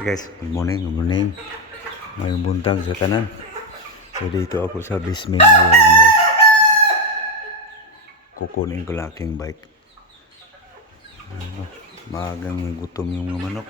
Hey guys, good morning, good morning. Mayong buntag sa tanan. So dito ako sa basement ngayon guys. Kukunin ko lang aking bike. Maagang gutom yung manok.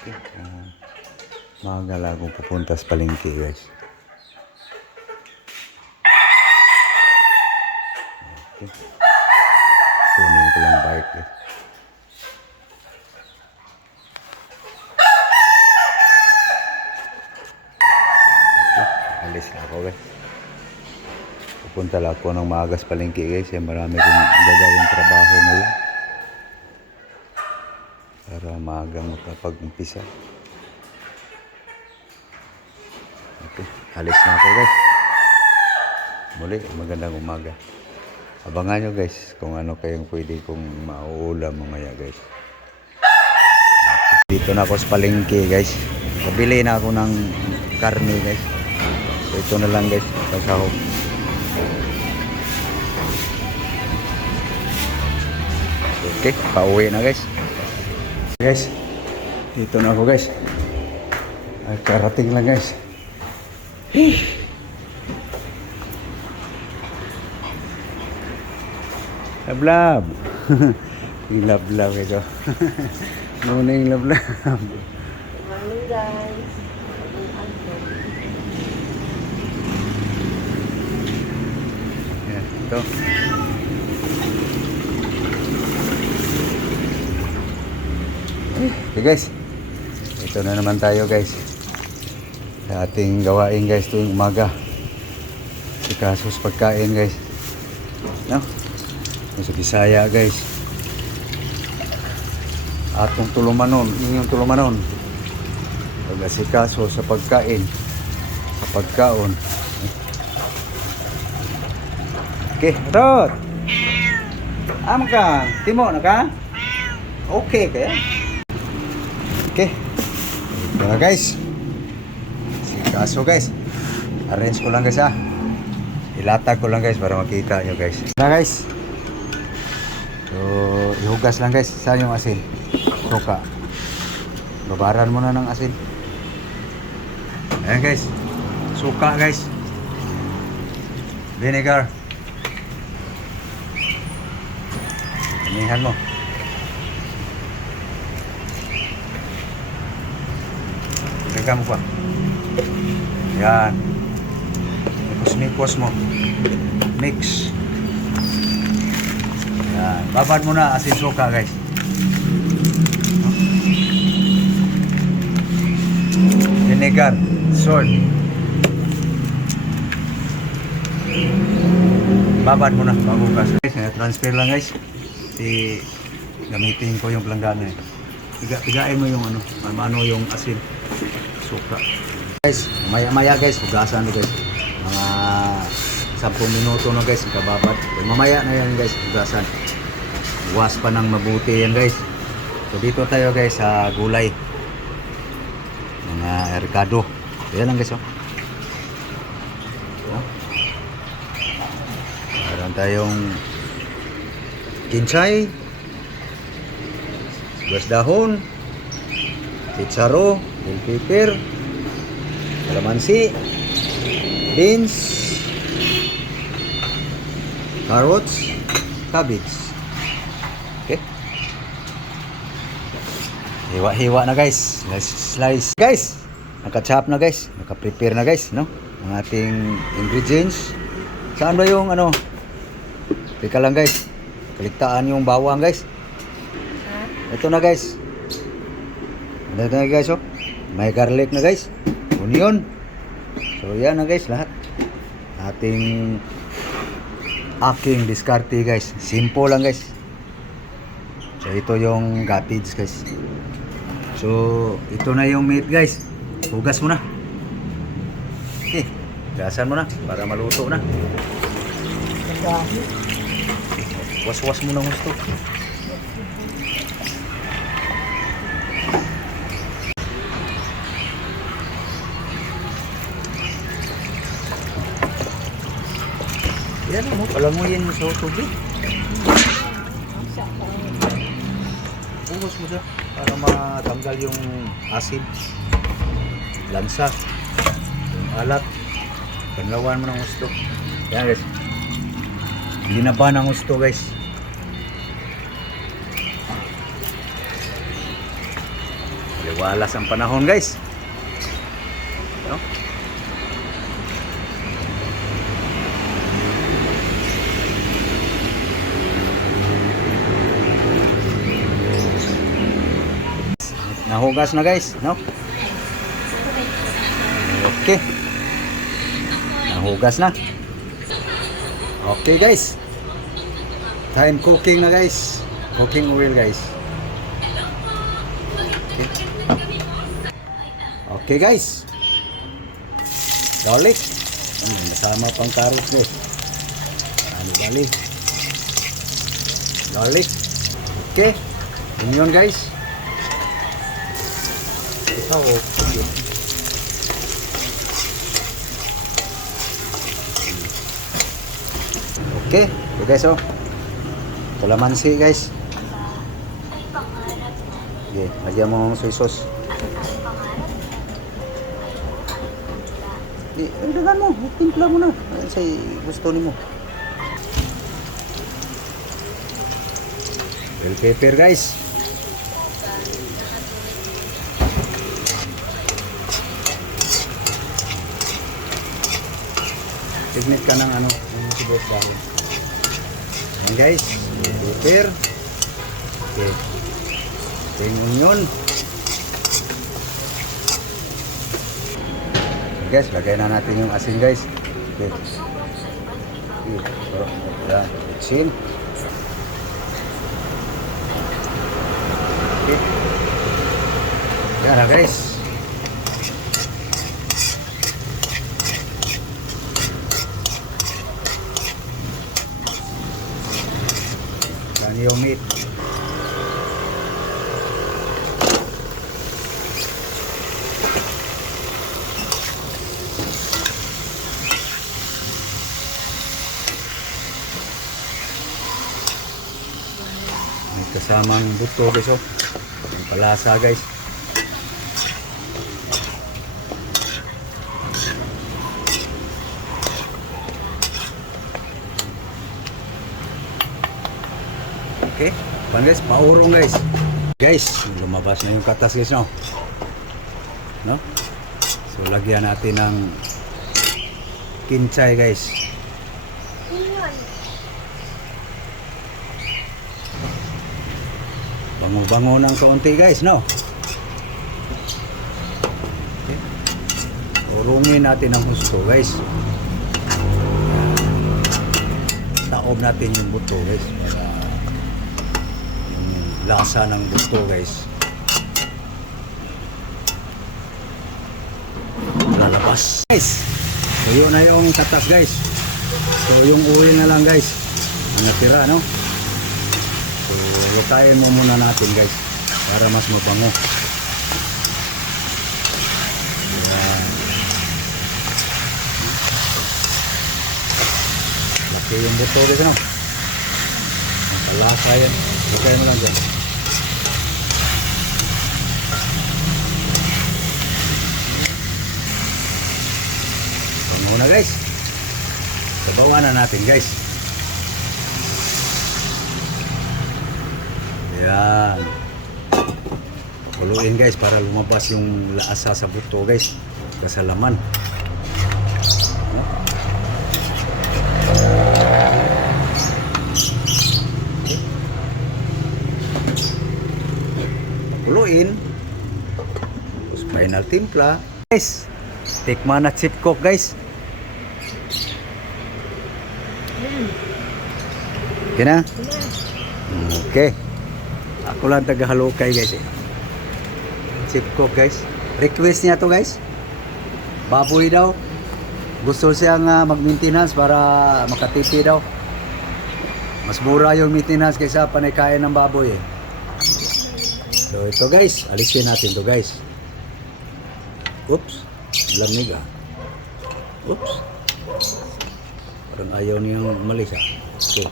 Okay. Maaga lang akong pupunta sa palengke guys. Okay. Kunin ko lang bike guys. Alis na ako guys. Pupunta lang ako ng maagas palengke guys. Marami kong gagawing trabaho ngayon. Para maagang makapag-umpisa. Okay, alis na ako guys. Muli, magandang umaga. Abangan nyo guys kung ano kayong pwede kong mauulam mamaya guys. Okay. Dito na ako sa palengke guys. Kabili na ako ng karne guys. So ito na lang guys, pasahog. Okay, pauwi na guys. Guys, dito na ako guys. Ay, karating lang guys. Lablab. Lablab ito. Muna yung lablab. Morning guys. Yan, ito. Okay guys. Ito na naman tayo guys. Sa ating gawain guys tuwing umaga. Si kasos pagkain guys. No? Sa Bisaya guys. Atong tulumanon, inyong tulumanon. Pag-asikaso sa pagkain, sa pagkaon. Okay, Rod. Am ka? Timo na ka? Okay kaya? Okay. Ito na guys. Asikaso guys. Arrange ko lang guys ha. Ilatag ko lang guys para makita nyo guys. Na guys. So, ihugas lang guys. Saan yung asin? Suka. Babaran mo na ng asin. Ayan guys. Suka guys. Vinegar. Inihan mo. Teka mo pa. Ayan. Mikos mo. Mix. Yan. Babad mo na asin suka guys. Vinegar. Salt. Babad mo na bago kas. Transfer lang guys. Gamitin ko yung planggana. Pigain mo yung ano yung asin suka. Guys, maya guys, hugasan mo guys. Mga 10 minuto na guys, kababad. Mamaya na yan guys, hugasan. Huwas pa ng mabuti yan guys. So dito tayo guys sa gulay. Mga erkado. Ayan lang guys oh. Meron tayong kinchay, sibuyas dahon, chicharro, bell pepper, kalamansi, beans, carrots, cabbage. Okay. Hiwa-hiwa na guys. Slice. Guys, naka-chop na guys. Naka-prepare na guys, no? Ang ating ingredients. Saan ba yung ano? Teka lang guys. Kaligtaan yung bawang guys. Ito na guys. Ito na guys oh. May garlic na guys. Onion. So yan na guys lahat. Ating diskarte guys. Simple lang guys. So ito yung garbage guys. So ito na yung meat guys. Hugas mo na. Okay. Gasan mo na para maluto na. Was-was mo na gusto. Yan mo, palanguyin mo sa tubig. Ubos mo siya para matanggal yung asid, lansa, yung alat. Panlawan mo ng gusto. Yan guys. Hindi na ba ng gusto guys? Liwalas ang panahon guys. No? Nahugas na guys, no? Okay. Nahugas na. Okay guys. Time cooking na guys. Cooking oil guys. Okay, okay guys. Garlic. Masama pang carrot guys. Ano bali? Garlic. Okay. Onion guys. Ito okay, so guys, oh. Kalamansi, guys. Okay, lagyan mo ng soy sauce. Dagdagan mo, timpla mo na. Sa gusto ni mo. Bell pepper, guys. Tignan ka ng ano, yung sibuyas dahil. Ayan guys, pepper. Okay. Yung onion. Guys, lagay na natin yung asin guys. Okay. So, yan, asin. Okay. Yan na guys. Yung meat. May kasamang buto guys, oh. Ang palasa guys. Okay, pan guys, paurong guys. Guys, lumabas na yung katas guys, no? No? So, lagyan natin ng kinchay guys. Bango-bango ng kaunti guys, no? Okay. Urungin natin ang husto guys. Taob natin yung buto guys. Para lasa ng buto guys lalabas guys. So yun na yung katas guys. So yung oil na lang guys ang natira, no? So lukain mo muna natin guys para mas mabango. Yan. Laki yung buto guys, no? Makalasa yan. Lukain mo lang dyan. Bango na guys. Sabawan na natin guys. Yan. Kuluin guys para lumabas yung lasa sa buto guys. Kasalaman. Kuluin. Tapos final timpla. Guys, tikman na chip cook guys. Okay na? Okay. Ako lang tagahalukay guys eh. Chip cook guys. Request niya to guys. Baboy daw. Gusto siyang mag-maintenance para makatipi daw. Mas mura yung maintenance kaysa panikain ng baboy eh. So ito guys, alisin natin to guys. Oops, lamig ah. Oops. Parang ayaw niyang umalis ah. Okay.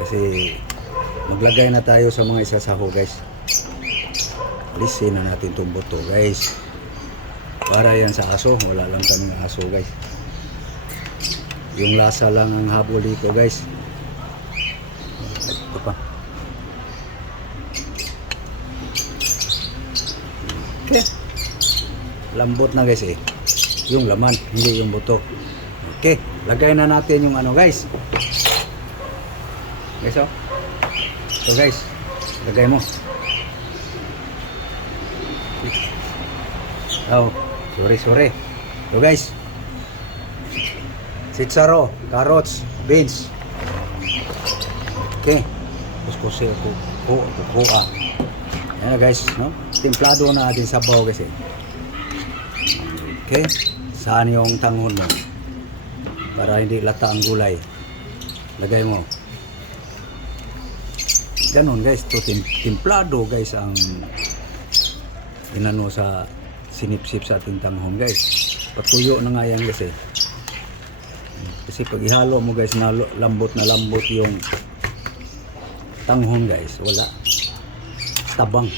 Kasi maglagay na tayo sa mga isasaho guys. Alisin na natin itong buto guys. Para yan sa aso. Wala lang kaming aso guys. Yung lasa lang ang habol dito guys. Ito pa. Okay. Lambot na guys eh. Yung laman, hindi yung buto. Okay, lagay na natin yung ano guys. Guys oh. So guys, lagay mo. Oh, sorry. So guys. Sitsaro, carrots, beans. Okay. Kuskusin ko. Ayan guys, no? Timplado na natin sabaw kasi. Okay. Saan yung tanghon mo? Para hindi lata ang gulay. Lagay mo. Ganon guys, to timplado guys ang inano sa sinipsip sa ating tanghon guys. Patuyo na nga yan kasi. Kasi pag ihalo mo guys na lambot yung tanghon guys, wala. Tabang.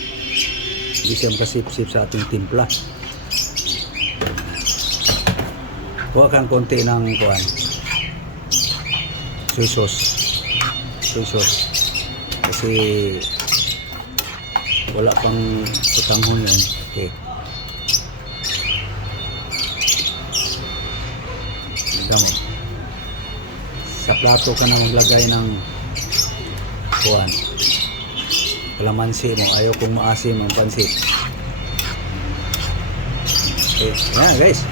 Hindi siya makasipsip sa ating timpla. Kuha kang konti ng kuhan. Soy sauce. Kasi wala pang tanghon yan. Okay. Tignan mo. Sa plato ka na maglagay ng kuhan. Kalamansi mo. Ayaw kong maasim ang pansit. Okay. Yan guys.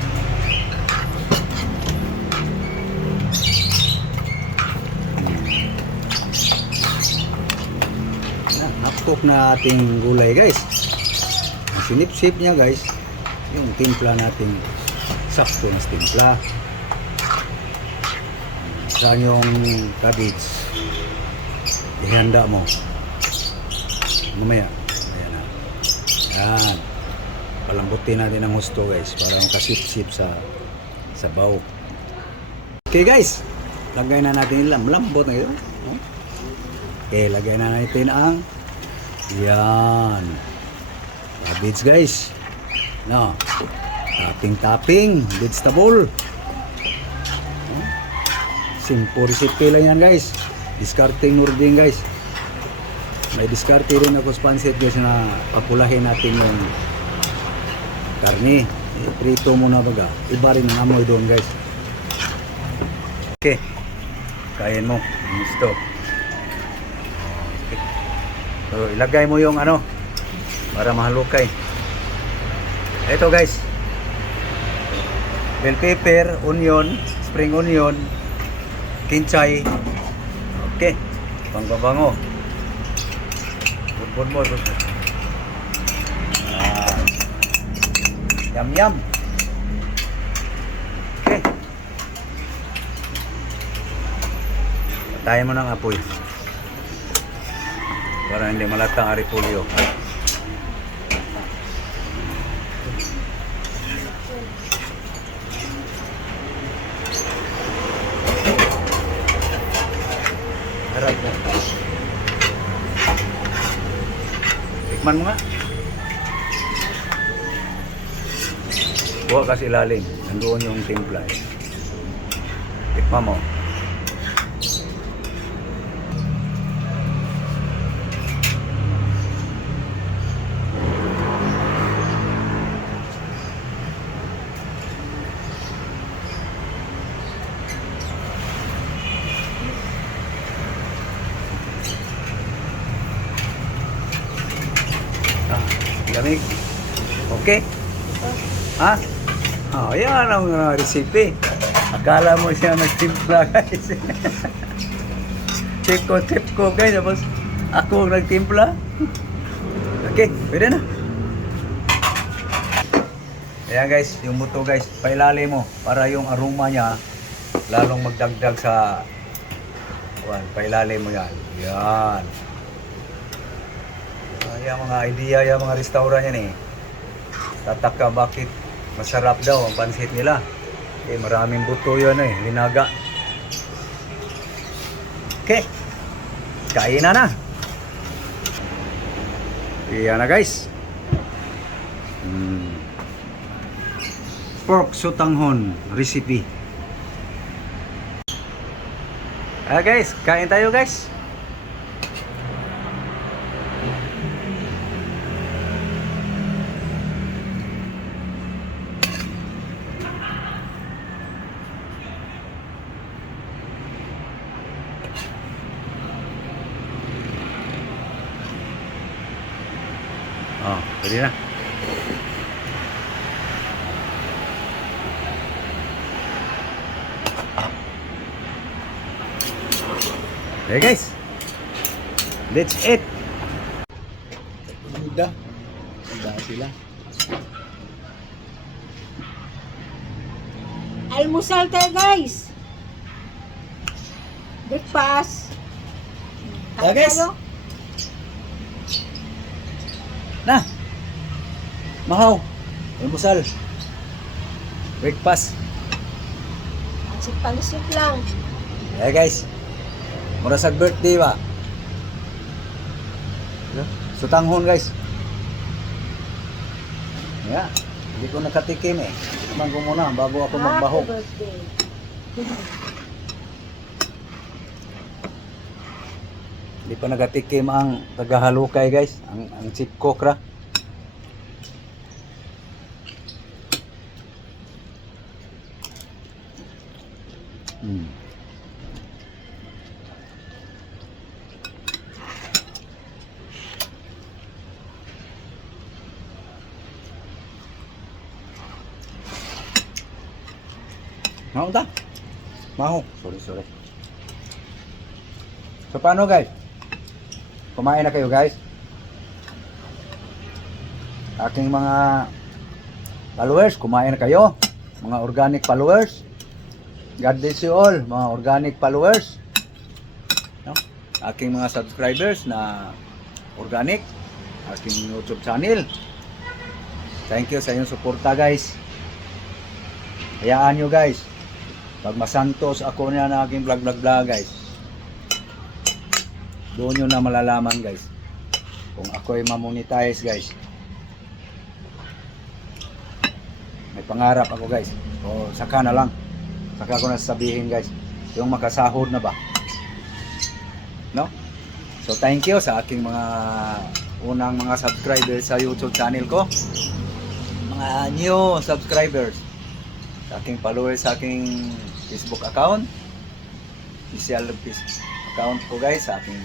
Naktok na ating gulay guys. Sinip-sip niya guys. Yung timpla natin sakto na timpla. Saan yung cabbage? Ihanda mo. Mamaya. Ayan na. Yan. Palambutin natin ang husto guys. Para makasip-sip sa sabaw. Okay guys. Lagay na natin yung lambot na yun. Okay, lagay na natin ang yan. Cabbage guys. No. Tapping. Vegetable. Simple recipe lang yan guys. Discarding nurding guys. May diskarte rin ako sa pansit guys na papulahin natin yung karne. Prito muna baga. Iba rin ang amoy doon guys. Okay. Kain mo. Gusto. Okay. So ilagay mo yung ano para mahalukay. Ito guys. Bell pepper, onion, spring onion, kinchay. Okay. Pangbabango. Bud mo. Yum. Okay. Patayin mo ng apoy. Para hindi malata ang repolyo. Harap mo. Tikman mo nga. Buha kasi ilalim. Nandoon yung timpla. Tikman mo. Lamig. Okay? Ha? Oh, yan ang recipe. Akala mo siya nagtimpla guys. Tip ko guys. Tapos ako ang nagtimpla. Okay, pwede na. Ayan guys, yung buto guys. Pailali mo para yung aroma niya lalong magdagdag sa pailali mo yan. Yan. Yung mga idea, yung mga restaurant yan eh. Tataka bakit masarap daw ang pansit nila. Eh, maraming buto yun eh, linaga. Okay. Kain na. Iyan na guys. Pork sotanghon recipe. Guys, kain tayo guys. Oh, pwede na. Okay guys, let's eat. Udah sila. Almusal tayo, guys. Breakfast. Yeah, guys. Tayo. Na. Mahaw. Almusal. Breakfast. Pansip lang. Yeah guys. Mura sa birthday ba? Sotanghon guys. Yeah. Hindi ko nakatikim eh. Tikman ko muna bago ako magbahog. Happy birthday. Hindi pa nakatikim ang tagahalukay guys. Ang chip cook ra. Mau ta? Mau. Sorry. So paano guys? Kumain na kayo guys? Aking mga followers, kumain na kayo? Mga organic followers? God bless you all, mga organic followers. No? Aking mga subscribers na organic, aking YouTube channel. Thank you sa inyong suporta guys. Hayaan nyo guys. Pag masantos ako na aking vlog guys. Doon nyo na malalaman guys. Kung ako ay mamonetize guys. May pangarap ako guys. O saka na lang. Saka ko na sabihin guys. Yung makasahod na ba. No? So thank you sa aking mga unang mga subscribers sa YouTube channel ko. Mga new subscribers. Sa aking followers sa aking Facebook account. Official account ko guys sa aking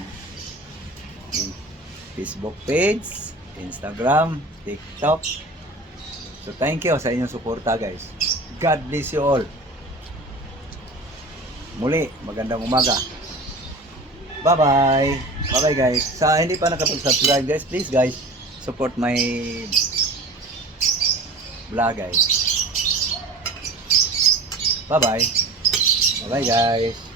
Facebook page, Instagram, TikTok. So thank you sa inyong suporta guys. God bless you all. Muli, magandang umaga. Bye-bye. Bye-bye guys. Sa hindi pa nakapag-subscribe guys, please guys, support my vlog guys. Bye-bye. Bye-bye guys.